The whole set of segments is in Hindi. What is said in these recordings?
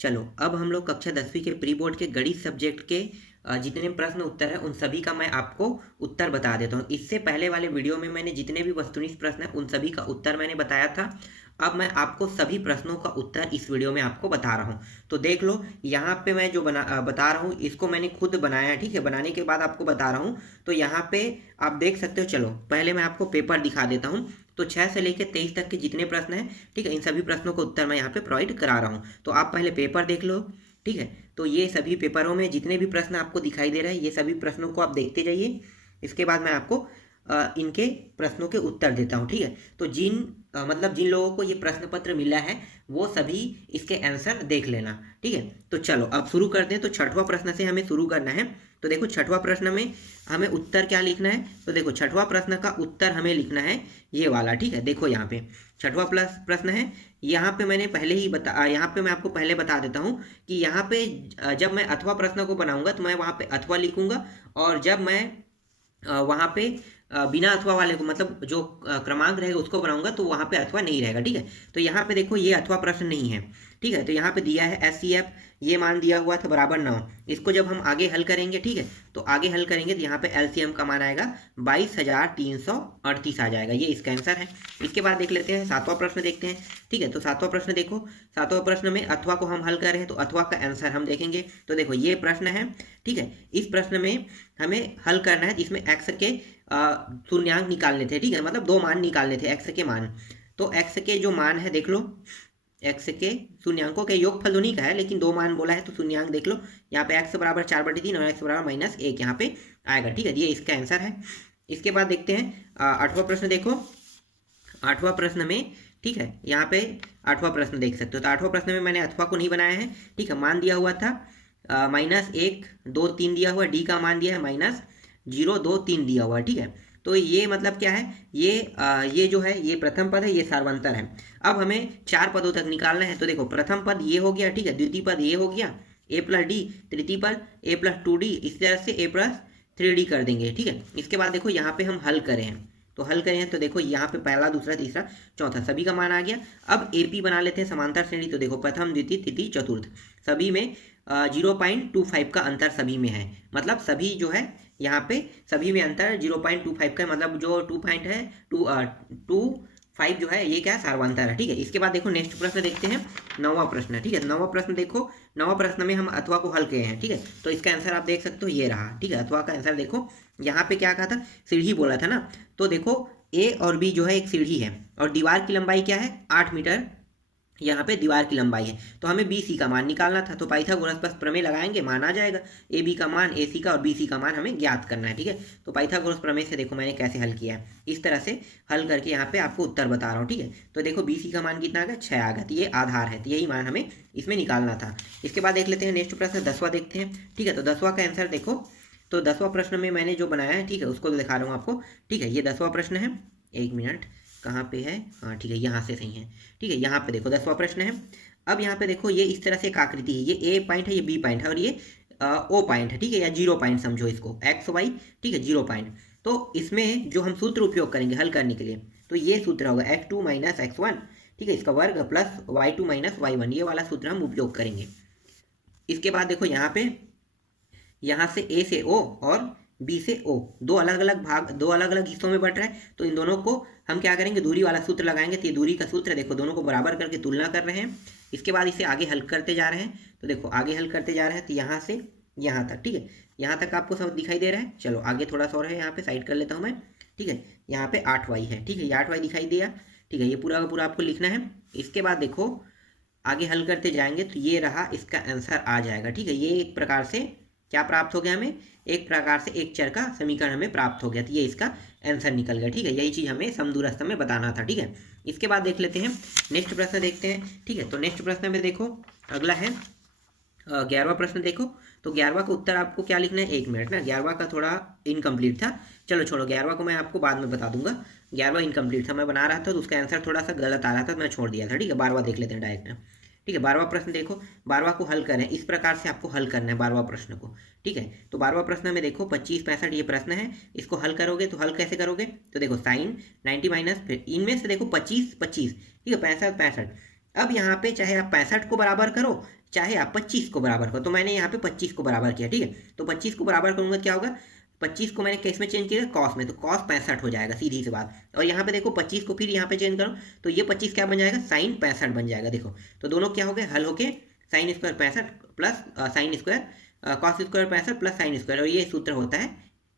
चलो अब हम लोग कक्षा 10वीं के प्री बोर्ड के गणित सब्जेक्ट के जितने प्रश्न उत्तर हैं उन सभी का मैं आपको उत्तर बता देता हूँ। इससे पहले वाले वीडियो में मैंने जितने भी वस्तुनिष्ठ प्रश्न हैं उन सभी का उत्तर मैंने बताया था। अब मैं आपको सभी प्रश्नों का उत्तर इस वीडियो में आपको बता रहा हूँ। तो देख लो, यहाँ पे मैं जो बता रहा हूँ इसको मैंने खुद बनाया है, ठीक है। बनाने के बाद आपको बता रहा हूँ। तो यहाँ पे आप देख सकते हो। चलो पहले मैं आपको पेपर दिखा देता हूँ। तो 6 से लेकर 23 तक के जितने प्रश्न हैं, ठीक है, इन सभी प्रश्नों का उत्तर मैं यहाँ पे प्रोवाइड करा रहा हूँ। तो आप पहले पेपर देख लो, ठीक है। तो ये सभी पेपरों में जितने भी प्रश्न आपको दिखाई दे रहे हैं, ये सभी प्रश्नों को आप देखते जाइए। इसके बाद मैं आपको इनके प्रश्नों के उत्तर देता हूँ, ठीक है। तो मतलब जिन लोगों को ये प्रश्न पत्र मिला है वो सभी इसके आंसर देख लेना, ठीक है। तो चलो अब शुरू करते हैं। तो छठवां प्रश्न से हमें शुरू करना है। तो देखो छठवां प्रश्न में हमें उत्तर क्या लिखना है। तो देखो छठवां प्रश्न का उत्तर हमें लिखना है ये वाला, ठीक है। देखो यहाँ पे छठवां प्रश्न है। यहाँ पे मैंने पहले ही यहाँ पे मैं आपको पहले बता देता हूँ कि यहाँ पे जब मैं अथवा प्रश्न को बनाऊंगा तो मैं वहाँ पे अथवा लिखूंगा, और जब मैं वहाँ पे बिना अथवा वाले को, मतलब जो क्रमांक रहेगा उसको बनाऊंगा तो वहाँ पे अथवा नहीं रहेगा, ठीक है। तो यहाँ पे देखो ये अथवा प्रश्न नहीं है, ठीक है। तो यहाँ पे दिया है HCF, ये मान दिया हुआ था बराबर 9। इसको जब हम आगे हल करेंगे, ठीक है, तो आगे हल करेंगे तो यहाँ पे LCM का मान आएगा 22,338 आ जाएगा। ये इसका आंसर है। इसके बाद देख लेते हैं सातवां प्रश्न, देखते हैं, ठीक है। तो सातवां प्रश्न देखो, सातवां प्रश्न में अथवा को हम हल कर रहे हैं तो अथवा का आंसर हम देखेंगे। तो देखो ये प्रश्न है, ठीक है। इस प्रश्न में हमें हल करना है, इसमें x के शून्यांक निकालने थे, ठीक है, मतलब 2 मान निकालने थे x के मान। तो x के जो मान है देख लो, x के शून्यांकों के योगफल उन्हीं का है, लेकिन 2 मान बोला है तो शून्यांक देख लो। यहाँ पे x बराबर 4/3 और x बराबर -1 यहाँ पे आएगा, ठीक है। ये इसका आंसर है। इसके बाद देखते हैं आठवां प्रश्न। देखो आठवां प्रश्न में, ठीक है, यहाँ पे आठवां प्रश्न देख सकते हो। तो आठवां प्रश्न में मैंने अथवा को नहीं बनाया है, ठीक है। मान दिया हुआ था -1 2 3 दिया हुआ, डी का मान दिया है -0 2 3 दिया हुआ, ठीक है। तो ये मतलब क्या है, ये जो है ये प्रथम पद है, ये सार्वंतर है। अब हमें 4 पदों तक निकालना है। तो देखो प्रथम पद ये हो गया, ठीक है, द्वितीय पद ये हो गया a+d, तृतीय पद a+2d, इस तरह से a+3d कर देंगे, ठीक है। इसके बाद देखो यहाँ पे हम हल करें, तो हल करें तो देखो यहाँ पे पहला दूसरा तीसरा चौथा सभी का मान आ गया। अब AP बना लेते हैं समांतर श्रेणी। तो देखो प्रथम द्वितीय तृतीय चतुर्थ सभी में 0.25 का अंतर सभी में है, मतलब सभी जो है यहाँ पे सभी में अंतर 0.25 का, मतलब जो 2 पॉइंट है 2.5 जो है ये क्या है, सार्वंतर है, ठीक है। इसके बाद देखो नेक्स्ट प्रश्न देखते हैं, 9वां प्रश्न, ठीक है। 9वां प्रश्न देखो, 9वां प्रश्न में हम अथवा को हल किए हैं, ठीक है। तो इसका आंसर आप देख सकते हो ये रहा, ठीक है। अथवा का आंसर देखो, यहाँ पे क्या कहा था, सीढ़ी बोला था ना। तो देखो A और B जो है एक सीढ़ी है, और दीवार की लंबाई क्या है 8 मीटर, यहाँ पे दीवार की लंबाई है। तो हमें BC का मान निकालना था। तो पाइथागोरस प्रमेय लगाएंगे, मान आ जाएगा। AB का मान, AC का और BC का मान हमें ज्ञात करना है, ठीक है। तो पाइथागोरस प्रमेय से देखो मैंने कैसे हल किया है, इस तरह से हल करके यहाँ पे आपको उत्तर बता रहा हूँ, ठीक है। तो देखो BC का मान कितना आ गया, 6 आ गया। तो ये आधार है, तो यही मान हमें इसमें निकालना था। इसके बाद देख लेते हैं नेक्स्ट प्रश्न, 10वां देखते हैं, ठीक है। तो 10वां का आंसर देखो, तो 10वां प्रश्न में मैंने जो बनाया है, ठीक है, उसको दिखा रहा हूँ आपको, ठीक है। ये 10वां प्रश्न है, 1 मिनट, कहाँ पे है, हाँ ठीक है, यहाँ से सही है, ठीक है। यहाँ पे देखो 10वां प्रश्न है। अब यहाँ पे देखो ये इस तरह से एक आकृति है, ये A पॉइंट है, ये B पॉइंट है, और ये O पॉइंट है, ठीक है, या 0 पॉइंट समझो इसको, XY, ठीक है, 0 पॉइंट। तो इसमें जो हम सूत्र उपयोग करेंगे हल करने के लिए, तो ये सूत्र होगा x2 - x1, ठीक है, इसका वर्ग प्लस y2 - y1, ये वाला सूत्र हम उपयोग करेंगे। इसके बाद देखो यहाँ पे, यहाँ से A से O और B से O दो अलग अलग हिस्सों में बट रहा है। तो इन दोनों को हम क्या करेंगे, दूरी वाला सूत्र लगाएंगे। तो ये दूरी का सूत्र देखो, दोनों को बराबर करके तुलना कर रहे हैं। इसके बाद इसे आगे हल करते जा रहे हैं। तो देखो आगे हल करते जा रहे हैं, तो यहाँ से यहाँ तक, ठीक है, यहाँ तक आपको सब दिखाई दे रहा है। चलो आगे थोड़ा सा और है, यहाँ पे साइड कर लेता हूँ मैं, ठीक है। यहाँ पे 8y है, ठीक है, ये 8y दिखाई दिया, ठीक है। ये पूरा का पूरा आपको लिखना है। इसके बाद देखो आगे हल करते जाएंगे तो ये रहा, इसका आंसर आ जाएगा, ठीक है। ये एक प्रकार से क्या प्राप्त हो गया हमें, एक प्रकार से एक चर का समीकरण हमें प्राप्त हो गया। तो ये इसका आंसर निकल गया, ठीक है। यही चीज़ हमें समदूरस्थ में बताना था, ठीक है। इसके बाद देख लेते हैं नेक्स्ट प्रश्न देखते हैं, ठीक है। तो नेक्स्ट प्रश्न में देखो अगला है 11वां प्रश्न। देखो तो 11वां का उत्तर आपको क्या लिखना है, 1 मिनट ना, 11वां का थोड़ा इनकम्प्लीट था, चलो छोड़ो, 11वां को मैं आपको बाद में बता दूंगा। 11वां इनकम्प्लीट था, मैं बना रहा था तो उसका आंसर थोड़ा सा गलत आ रहा था तो मैं छोड़ दिया था, ठीक है। 12वां देख लेते हैं डायरेक्ट, ठीक है। 12वां प्रश्न देखो, 12वां को हल करें, इस प्रकार से आपको हल करना है 12वां प्रश्न को, ठीक है। तो 12वां प्रश्न में देखो 25 65 ये प्रश्न है, इसको हल करोगे तो हल कैसे करोगे, तो देखो साइन 90 माइनस, फिर इनमें से देखो 25 25, ठीक है, 65 65। अब यहाँ पे चाहे आप 65 को बराबर करो, चाहे आप 25 को बराबर करो। तो मैंने यहाँ पे 25 को बराबर किया, ठीक है। तो 25 को बराबर करूँगा क्या होगा, 25 को मैंने किस में चेंज किया, कॉस में, तो कॉस 65 हो जाएगा, सीधी सी बात। और यहाँ पे देखो 25 को फिर यहाँ पे चेंज करो तो ये 25 क्या बन जाएगा, साइन 65 बन जाएगा। देखो तो दोनों क्या हो गए, हल हो गए, sine square 65 plus sine square cos square 65 plus sine square, और ये सूत्र होता है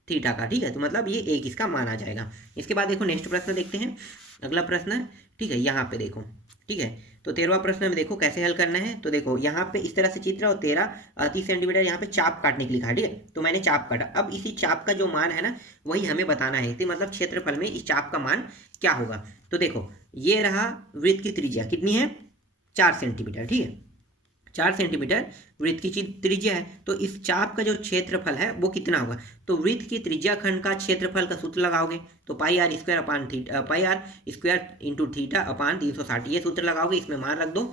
थीटा का, ठीक है। तो मतलब ये एक इसका मान आ जाएगा। इसके बाद देखो नेक्स्ट प्रश्न देखते हैं, अगला प्रश्न, ठीक है। यहाँ पे देखो, ठीक है। तो 13वां प्रश्न में देखो कैसे हल करना है। तो देखो यहाँ पे इस तरह से चित्र और 30 सेंटीमीटर यहाँ पे चाप काटने के लिखा है, ठीक है। तो मैंने चाप काटा। अब इसी चाप का जो मान है ना, वही हमें बताना है, तो मतलब क्षेत्रफल में इस चाप का मान क्या होगा। तो देखो ये रहा वृत्त की त्रिज्या कितनी है, 4 सेंटीमीटर, ठीक है। 4 सेंटीमीटर वृत्त की त्रिज्या है। तो इस चाप का जो क्षेत्रफल है वो कितना होगा। तो वृत्त की त्रिज्या खंड का क्षेत्रफल का सूत्र लगाओगे तो pi r square upon theta, pi r square into theta upon 360, ये सूत्र लगाओगे, इसमें मान रख दो।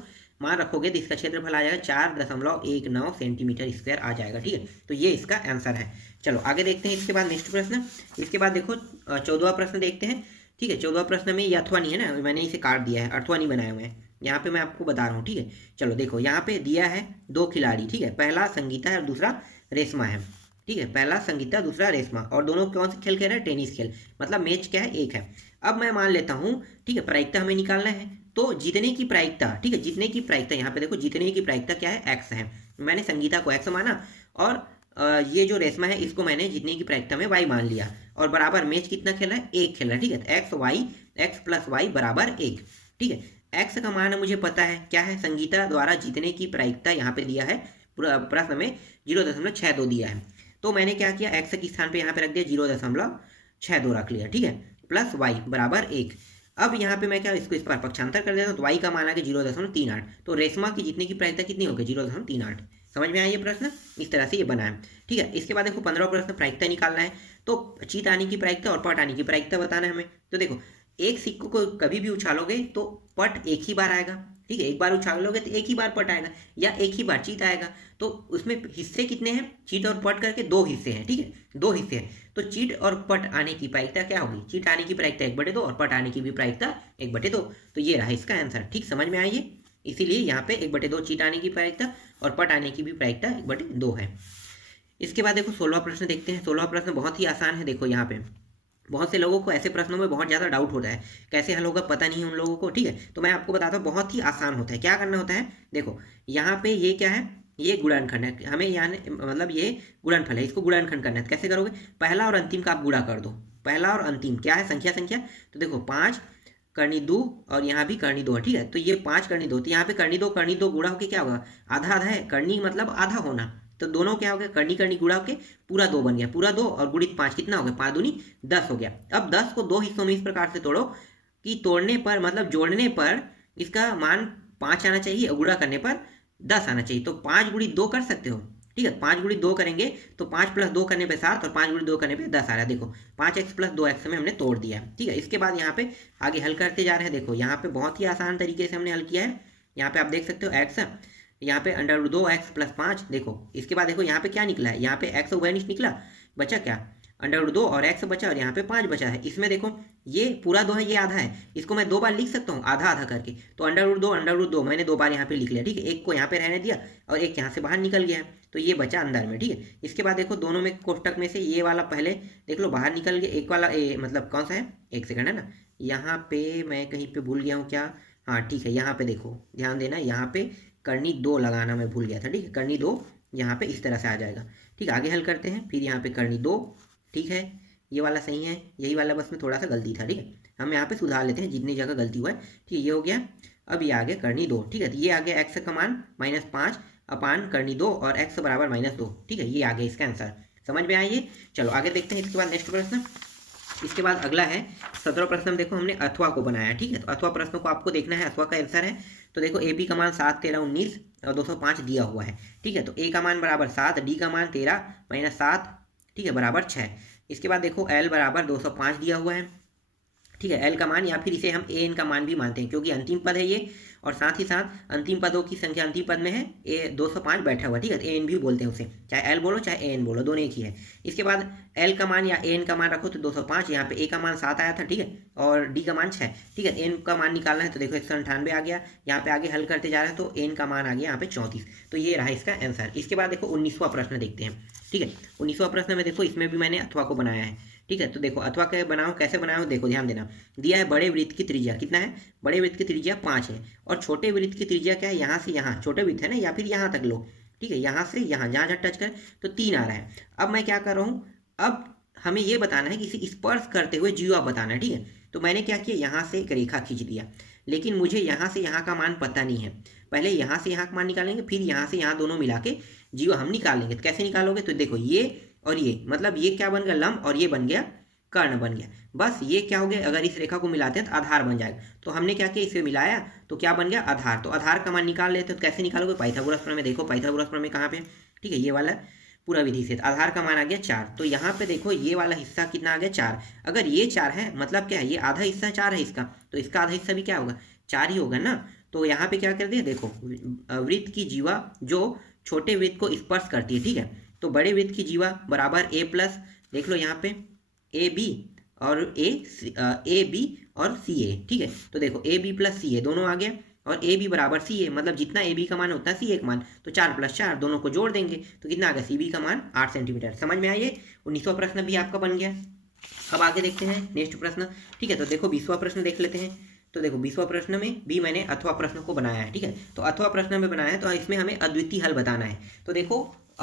मान रखोगे तो इसका क्षेत्रफल आ जाएगा 4.19 सेंटीमीटर स्क्वायर आ जाएगा, ठीक है। तो ये इसका आंसर है। चलो आगे देखते हैं। इसके बाद नेक्स्ट प्रश्न, इसके बाद देखो 14वां प्रश्न देखते हैं, ठीक है। 14वां प्रश्न में ये अथवा नहीं है ना, मैंने इसे काट दिया है, अथवा नहीं बनाए हुए हैं, यहाँ पे मैं आपको बता रहा हूँ, ठीक है। चलो देखो यहाँ पे दिया है 2 खिलाड़ी, ठीक है। पहला संगीता है और दूसरा रेशमा है, ठीक है। पहला संगीता दूसरा रेशमा, और दोनों कौन से खेल खेल रहे हैं, टेनिस खेल, मतलब मैच क्या है, एक है। अब मैं मान लेता हूँ, ठीक है, प्रायिकता हमें निकालना है। तो जीतने की प्रायिकता, ठीक है, जीतने की प्रायिकता, यहाँ पे देखो जीतने की प्रायिकता क्या है, एक्स है। मैंने संगीता को एक्स माना और ये जो रेशमा है इसको मैंने जीतने की प्रायिकता में वाई मान लिया, और बराबर मैच कितना खेल रहा है, एक खेल रहा है, ठीक है। एक्स प्लस वाई बराबर 1, ठीक है। एक्स का मान मुझे पता है क्या है, संगीता द्वारा जीतने की प्रायिकता यहाँ पे दिया है प्रश्न में 0.62 दिया है। तो मैंने क्या किया, एक्स के स्थान पे यहाँ पे रख दिया 0.62 रख लिया, ठीक है, प्लस वाई बराबर 1। अब यहाँ पे मैं क्या, इसको इस पर पक्षांतर कर देता हूँ, तो वाई का मान आ गया 0.38। तो रेशमा की जीतने की प्रायिकता कितनी होगी, 0.38। समझ में आया ये प्रश्न, इस तरह से ये बना है, ठीक है। इसके बाद देखो 15वां प्रश्न, प्रायिकता निकालना है। तो चीत आने की प्रायिकता और पट आने की प्रायिकता बताना है हमें। तो देखो एक सिक्के को कभी भी उछालोगे तो पट एक ही बार आएगा, ठीक है। एक बार उछालोगे तो एक ही बार पट आएगा, या एक ही बार चीत आएगा। तो उसमें हिस्से कितने हैं, चीट और पट करके 2 हिस्से हैं, ठीक है, 2 हिस्से हैं। तो चीट और पट आने की प्रायिकता क्या होगी, चीट आने की प्रायिकता 1/2 और पट आने की भी प्रायिकता 1/2। तो ये रहा इसका आंसर, ठीक, समझ में आइए। इसीलिए यहाँ पे 1/2 चीट आने की प्रायिकता और पट आने की भी प्रायिकता 1/2 है। इसके बाद देखो 16वां प्रश्न देखते हैं। 16वां प्रश्न बहुत ही आसान है। देखो यहाँ पे बहुत से लोगों को ऐसे प्रश्नों में बहुत ज़्यादा डाउट होता है, कैसे हल होगा पता नहीं उन लोगों को, ठीक है। तो मैं आपको बताता हूँ, बहुत ही आसान होता है। क्या करना होता है, देखो यहाँ पे ये क्या है, ये गुणनखंड है, हमें यहाँ मतलब ये गुणनफल है, इसको गुणनखंड करना है। कैसे करोगे, पहला और अंतिम का आप गुणा कर दो। पहला और अंतिम क्या है, संख्या। तो देखो 5 करनी 2 और यहाँ भी करनी 2 है, ठीक है। तो ये 5 करनी 2, तो यहाँ पे करनी 2 गुणा होके क्या होगा, आधा आधा है, करनी मतलब आधा होना। तो दोनों क्या हो गया, करनी गुणा होके पूरा 2 बन गया, पूरा 2 और गुणित 5 कितना हो गया, 5 दूनी 10 हो गया। अब 10 को 2 हिस्सों में इस प्रकार से तोड़ो कि तोड़ने पर मतलब जोड़ने पर इसका मान 5 आना चाहिए और गुणा करने पर 10 आना चाहिए। तो 5 गुणित 2 कर सकते हो, ठीक है। 5 गुणित 2 करेंगे तो 5 + 2 करने पे 7 और 5 गुणित 2 करने पे 10 आ रहा है। देखो 5x + 2x में हमने तोड़ दिया, ठीक है। इसके बाद यहाँ पे आगे हल करते जा रहे हैं। देखो यहाँ पे बहुत ही आसान तरीके से हमने हल किया है। यहाँ पे आप देख सकते हो x, यहाँ पे √2x + 5। देखो इसके बाद देखो यहाँ पे क्या निकला है, यहाँ पे x उभयनिष्ठ निकला, बचा क्या, √2 और x बचा, और यहाँ पे 5 बचा है। इसमें देखो ये पूरा 2 है, ये आधा है, इसको मैं 2 बार लिख सकता हूँ आधा आधा करके। तो √2 मैंने 2 बार यहाँ पे लिख लिया, ठीक है। एक को यहाँ पे रहने दिया और एक यहाँ से बाहर निकल गया, तो ये बचा अंदर में, ठीक है। इसके बाद देखो दोनों में कोष्टक में से ये वाला पहले देख लो बाहर निकल गया, एक वाला मतलब कौन सा है, 1 सेकंड है ना, यहाँ पे मैं कहीं पे भूल गया हूँ क्या, हाँ ठीक है, यहाँ पे देखो ध्यान देना, यहाँ पे करनी 2 लगाना मैं भूल गया था, ठीक है। करनी 2 यहाँ पे इस तरह से आ जाएगा, ठीक है। आगे हल करते हैं, फिर यहाँ पे करनी 2, ठीक है, ये वाला सही है, यही वाला बस में थोड़ा सा गलती था, ठीक है। हम यहाँ पे सुधार लेते हैं जितनी जगह गलती हुआ है, ठीक है। ये हो गया, अब ये आ गया करनी 2, ठीक है। तो ये आ गया x का मान -5 अपान करनी 2 और x बराबर -2, ठीक है। ये आ गया इसका आंसर, समझ में आइए। चलो आगे देखते हैं। इसके बाद नेक्स्ट प्रश्न, इसके बाद अगला है 17वां प्रश्न में। देखो हमने अथवा को बनाया, ठीक है। तो अथवा प्रश्न को आपको देखना है, अथवा का आंसर है। तो देखो ए बी का मान 7, 13, 19 और 205 दिया हुआ है, ठीक है। तो ए का मान बराबर 7, डी का मान 13 - 7, ठीक है, बराबर 6। इसके बाद देखो एल बराबर 205 दिया हुआ है, ठीक है। एल का मान, या फिर इसे हम ए एन का मान भी मानते हैं क्योंकि अंतिम पद है ये, और साथ ही साथ अंतिम पदों की संख्या अंतिम पद में है ए 205 बैठा हुआ, ठीक है। ए एन भी बोलते हैं उसे, चाहे एल बोलो चाहे ए एन बोलो, दोनों एक ही है। इसके बाद एल का मान या ए एन का मान रखो तो 205, यहाँ पे ए का मान 7 आया था, ठीक है, और डी का मान 6, ठीक है। एन का मान निकालना है तो देखो 198 आ गया, यहाँ पे आगे हल करते जा रहे हैं तो एन का मान आ गया यहाँ पे 34, तो ये रहा इसका आंसर। इसके बाद देखो 19वां प्रश्न देखते हैं, ठीक है। 19वां प्रश्न में देखो इसमें भी मैंने अथवा को बनाया है, ठीक है। तो देखो अथवा के बनाओ, कैसे बनाओ देखो, ध्यान देना। दिया है बड़े वृत्त की त्रिज्या कितना है, बड़े वृत्त की त्रिज्या 5 है, और छोटे वृत्त की त्रिज्या क्या है, यहाँ से यहाँ छोटे वृत्त है ना, या फिर यहाँ तक लो, ठीक है, यहाँ से यहाँ जहाँ जहाँ टच करें तो 3 आ रहा है। अब मैं क्या कर रहा हूँ, अब हमें ये बताना है कि इसे स्पर्श करते हुए जीवा बताना है, ठीक है। तो मैंने क्या किया, यहाँ से एक रेखा खींच दिया, लेकिन मुझे यहाँ से यहाँ का मान पता नहीं है। पहले यहाँ से यहाँ का मान निकालेंगे, फिर यहाँ से यहाँ दोनों मिला के जीवा हम निकालेंगे। तो कैसे निकालोगे, तो देखो ये और ये, मतलब ये क्या बन गया लंब, और ये बन गया कर्ण बन गया। बस ये क्या हो गया, अगर इस रेखा को मिलाते हैं तो आधार बन जाएगा। तो हमने क्या किया, इसे मिलाया तो क्या बन गया आधार। तो आधार का मान निकाल लेते हैं, तो कैसे निकालोगे, पाइथागोरस प्रमेय। देखो पाइथागोरस प्रमेय कहाँ पे, ठीक है, ये वाला पूरा विधि से। आधार का मान आ गया 4, तो यहाँ पे देखो ये वाला हिस्सा कितना आ गया 4। अगर ये 4 है मतलब क्या है, ये आधा हिस्सा 4 है इसका, तो इसका आधा हिस्सा भी क्या होगा 4 ही होगा ना। तो यहाँ पे क्या कर दिया, देखो वृत्त की जीवा जो छोटे वृत्त को स्पर्श करती है, ठीक है। तो बड़े वृत्त की जीवा बराबर ए प्लस, देख लो यहाँ पे ए बी और ए बी और सी ए, ठीक है। तो देखो ए बी प्लस सी ए दोनों आ गया, और ए बी बराबर सी ए, मतलब जितना ए बी का मान होता है सी ए का मान, तो 4 + 4 दोनों को जोड़ देंगे तो कितना आ गया, सी बी का मान 8 सेंटीमीटर। समझ में आइए, 19वां प्रश्न भी आपका बन गया। अब आगे देखते हैं नेक्स्ट प्रश्न, ठीक है। तो देखो 20वां प्रश्न देख लेते हैं। तो देखो 20वां प्रश्न में भी मैंने अथवा प्रश्न को बनाया है, ठीक है। तो अथवा प्रश्न में बनाया है, तो इसमें हमें अद्वितीय हल बताना है। तो देखो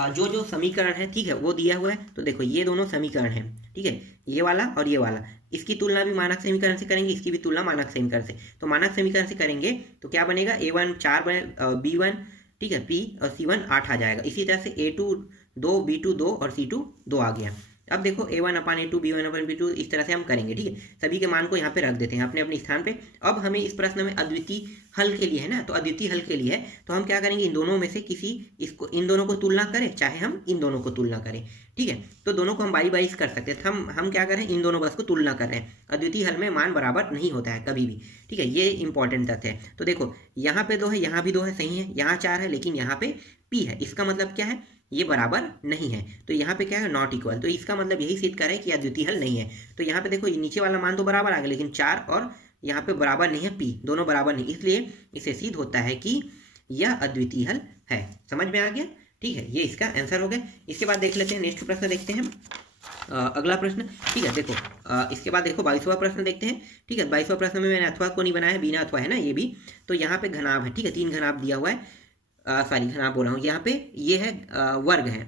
जो जो समीकरण है, ठीक है, वो दिया हुआ है। तो देखो ये दोनों समीकरण हैं, ठीक है, ये वाला और ये वाला, इसकी तुलना भी मानक समीकरण से करेंगे, इसकी भी तुलना मानक समीकरण से। तो मानक समीकरण से करेंगे तो क्या बनेगा, A1 4 B1, ठीक है, P और C1 8 आ जाएगा। इसी तरह से A2 2, B2 2 और C2 2 आ गया। अब देखो A1/A2 B1/B2 इस तरह से हम करेंगे, ठीक है। सभी के मान को यहाँ पे रख देते हैं अपने अपने स्थान पे। अब हमें इस प्रश्न में अद्वितीय हल के लिए है ना, तो अद्वितीय हल के लिए है तो हम क्या करेंगे, इन दोनों में से किसी इसको, इन दोनों को तुलना करें, चाहे हम इन दोनों को तुलना करें, ठीक है। तो दोनों को हम बारी बारी कर सकते हैं। हम क्या करें, इन दोनों बस को तुलना कर रहे हैं। अद्वितीय हल में मान बराबर नहीं होता है कभी भी, ठीक है, ये इंपॉर्टेंट तथ्य है। तो देखो यहाँ पे 2 है, यहाँ भी 2 है, सही है, यहाँ 4 है, लेकिन यहाँ पे P है, इसका मतलब क्या है, ये बराबर नहीं है। तो यहाँ पे क्या है, नॉट इक्वल, तो इसका मतलब यही सिद्ध कर है कि अद्वितीय हल नहीं है। तो यहाँ पे देखो नीचे वाला मान तो बराबर आ गया, लेकिन 4 और यहाँ पे बराबर नहीं है, P दोनों बराबर नहीं, इसलिए इसे सिद्ध होता है कि यह अद्वितीय हल है। समझ में आ गया, ठीक है, ये इसका आंसर हो गया। इसके बाद देख लेते हैं नेक्स्ट प्रश्न देखते हैं, अगला प्रश्न, ठीक है। देखो इसके बाद देखो 22वां प्रश्न देखते हैं, ठीक है। 22वां प्रश्न में मैंने अथवा को नहीं बनाया है, बिना अथवा है ना ये भी। तो यहाँ पे घनाभ है, ठीक है, 3 घनाभ दिया हुआ है, सॉरी घनाभ बोल रहा हूँ, यहाँ पे ये है वर्ग है,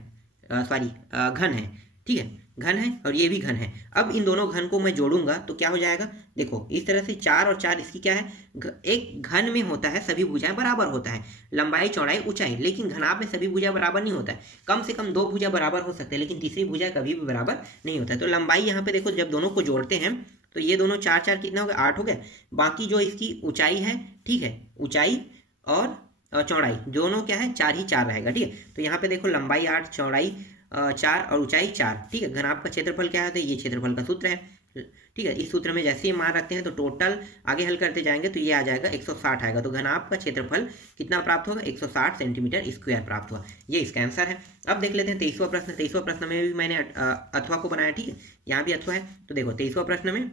सॉरी घन है, ठीक है, घन है और ये भी घन है। अब इन दोनों घन को मैं जोड़ूंगा तो क्या हो जाएगा, देखो इस तरह से 4 और 4 इसकी क्या है, एक घन में होता है सभी भुजाएं बराबर होता है, लंबाई चौड़ाई ऊंचाई, लेकिन घनाभ में सभी भुजा बराबर नहीं होता है। कम से कम 2 भुजा बराबर हो सकते हैं, लेकिन तीसरी भुजा कभी भी बराबर नहीं होता है। तो लंबाई यहाँ पे देखो जब दोनों को जोड़ते हैं तो ये दोनों 4 4 कितना हो गया, 8 हो गया। बाकी जो इसकी ऊंचाई है, ठीक है, ऊंचाई और चौड़ाई दोनों क्या है, 4 ही 4 रहेगा, ठीक है। तो यहाँ पे देखो लंबाई 8, चौड़ाई 4 और ऊंचाई 4, ठीक है। घनाभ का क्षेत्रफल क्या है, तो ये क्षेत्रफल का सूत्र है, ठीक है। इस सूत्र में जैसे ही मान रखते हैं तो टोटल आगे हल करते जाएंगे तो ये आ जाएगा 160 आएगा। तो घनाभ का क्षेत्रफल कितना प्राप्त होगा, 160 सेंटीमीटर स्क्वायर प्राप्त हुआ, ये इसका आंसर है। अब देख लेते हैं 23वां प्रश्न। 23वां प्रश्न में भी मैंने अथवा को बनाया, ठीक है, यहाँ भी अथवा है। तो देखो 23वां प्रश्न में,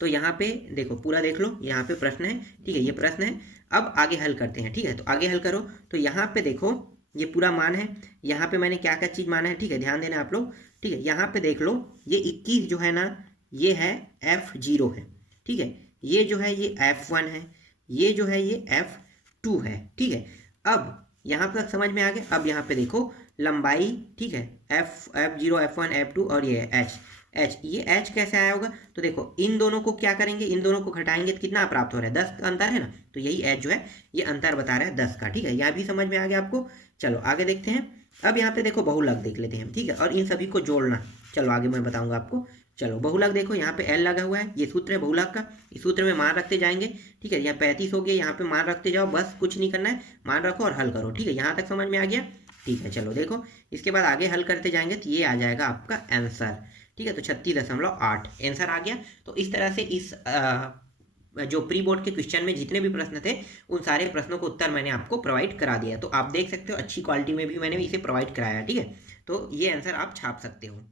तो यहाँ पे देखो पूरा देख लो, यहाँ पे प्रश्न है, ठीक है, ये प्रश्न है। अब आगे हल करते हैं, ठीक है। तो आगे हल करो तो यहाँ पे देखो ये पूरा मान है, यहाँ पे मैंने क्या क्या चीज़ माना है, ठीक है, ध्यान देना आप लोग, ठीक है। यहाँ पे देख लो ये 21 जो है ना, ये है F0 है, ठीक है, ये जो है ये F1 है, ये जो है ये F2 है, ठीक है। अब यहाँ पे समझ में आ गया। अब यहाँ पे देखो लंबाई, ठीक है, F0 F1 F2 और ये H, ये H कैसे आया होगा, तो देखो इन दोनों को क्या करेंगे, इन दोनों को घटाएंगे तो कितना प्राप्त हो रहा है, 10 का अंतर है ना। तो यही H जो है ये अंतर बता रहा है 10 का, ठीक है। यह भी समझ में आ गया आपको। चलो आगे देखते हैं। अब यहाँ पे देखो बहुलक देख लेते हैं, ठीक है, और इन सभी को जोड़ना, चलो आगे मैं बताऊंगा आपको। चलो बहुलक देखो, यहाँ पे L लगा हुआ है, ये सूत्र है बहुलक का, इस सूत्र में मान रखते जाएंगे, ठीक है। यहाँ 35 हो गया, यहाँ पे मान रखते जाओ, बस कुछ नहीं करना है, मान रखो और हल करो, ठीक है। यहाँ तक समझ में आ गया, ठीक है। चलो देखो इसके बाद आगे हल करते जाएंगे तो ये आ जाएगा आपका आंसर, ठीक है। तो 36.8 आंसर आ गया। तो इस तरह से इस जो प्री बोर्ड के क्वेश्चन में जितने भी प्रश्न थे उन सारे प्रश्नों को उत्तर मैंने आपको प्रोवाइड करा दिया। तो आप देख सकते हो अच्छी क्वालिटी में भी मैंने इसे प्रोवाइड कराया, ठीक है। तो ये आंसर आप छाप सकते हो।